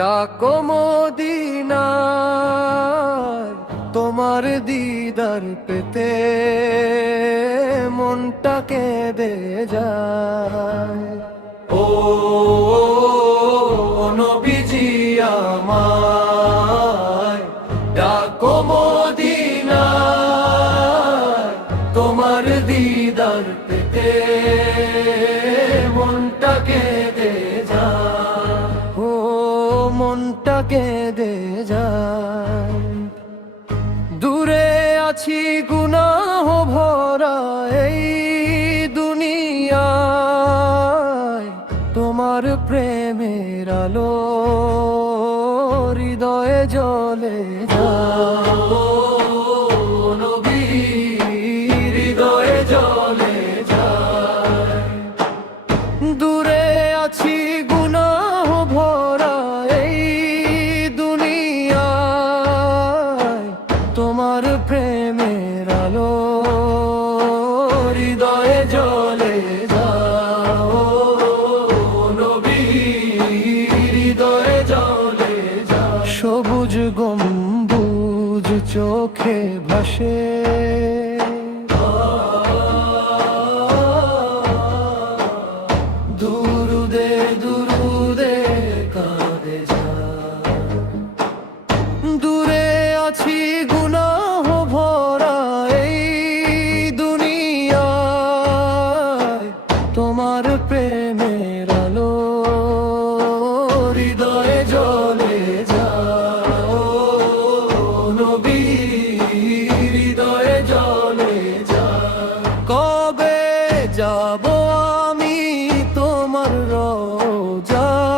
ডাকো মদিনায়, তোমার দিদার পেতে মনটা কেঁদে যায়। ও নবীজি আমায় ডাকো মদিনায়, তোমার দিদার পেতে মনটা কেঁদে যায়। ও মনটা কেঁদে যায়। দূরে আছি গুনাহ ভরা এই দুনিয়ায়, তোমার প্রেমের আলো হৃদয়ে জ্বলে যায়। ও নবী, হৃদয়ে জ্বলে যায়। দূরে আছি গুনাহ ভরা এই দুনিয়ায়, তোমার প্রেমের আলো হৃদয়ে জ্বলে যায়। ও নবী, হৃদয়ে জ্বলে যায়। সবুজ গম্বুজ চোখে ভাসে, দুরুদে দুরুদে কাঁদে যায়। দূরে আছি গুনাহ ভরা এই দুনিয়ায়, তোমার প্রেমের আলো হৃদয়ে জ্বলে যায়। ও নবী, হৃদয়ে জ্বলে যায়। কবে যাব আমি তোমার রোজায়,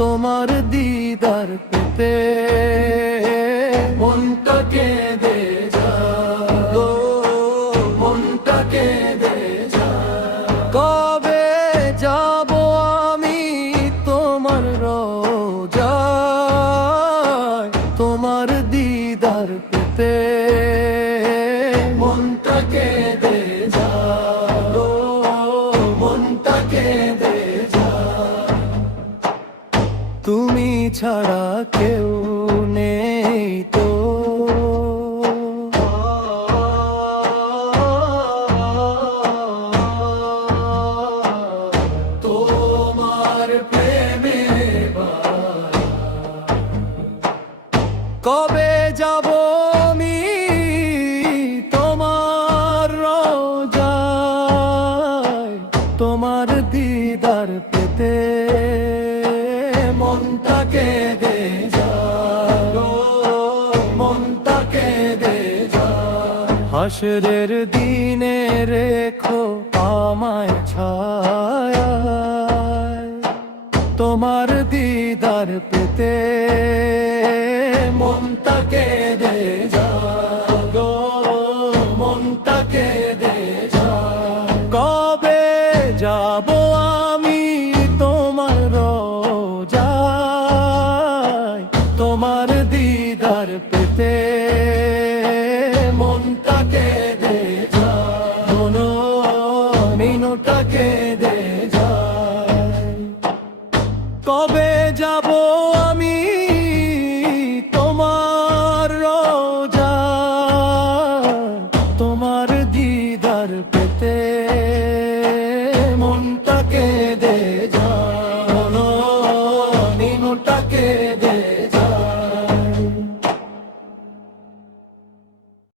তোমার দিদার পেতে মনটা কেঁদে যায়। ও মনটা কেঁদে যায়। কবে যাব আমি তোমার রোজায়, তোমার দিদার পেতে মনটা কেঁদে যায়। ও মনটা কেঁদে যায়। তুমি ছাড়া কেউ নেই তো, তোমার প্রেমে কবে যাব আমি তোমার রোজায়, তোমার দিদার পেতে মনটা কেঁদে যায়। ও মনটা কেঁদে যায়। হাসরের দিনে রেখো আমায় ছায়ায়, তোমার দিদার পেতে মনটা কেঁদে যায়। গো মনটা কেঁদে যায়। কবে যাব আমি তোমার রোজায়, তোমার দিদার পেতে মনটা কেঁদে যায়। মনো মিনুটা কেঁদে যায়। কবে যাব আমি তোমার রোজায়, তোমার দিদার পেতে মনটা কেঁদে যায়। মনো মিনুটা